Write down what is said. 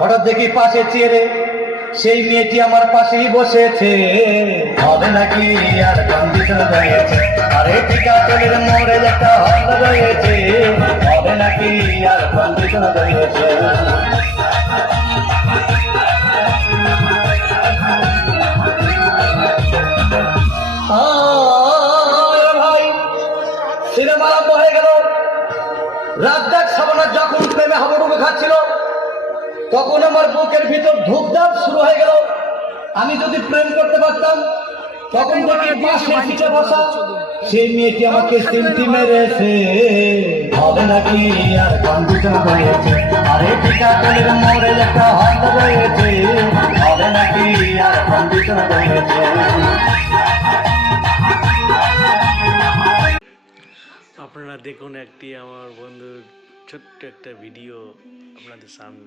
হঠাৎ দেখি পাশে চেয়ারে সেই মেয়েটি আমার পাশেই বসেছে। হবে নাকি আর কন্ডিশন রয়েছে, আরে টিকা তেলের মোড়ে একটা হল রয়েছে। হবে নাকি আর কন্ডিশন রয়েছে। ভাই সিনেমা আরম্ভ হয়ে গেল। রাজ্জাক সাবানা যখন প্রেমে হাবুডুবু খাচ্ছিল তখন আমার বুকের ভিতর ধূপধাপ শুরু হয়ে গেল। আমি যদি প্রেম করতে পারতাম তখন থেকে পাশের সিটে বসা সেই মেয়েটি আমাকে সিমটি মেরেছে। হবে নাকি আর কন্ডিশন রয়েছে, আরে টিকা তেলের মোড়ে একটা হল রয়েছে। হবে নাকি আর কন্ডিশন রয়েছে। আপনারা দেখুন একটি আমার বন্ধুর ছোট্ট একটা ভিডিও আপনাদের সামনে।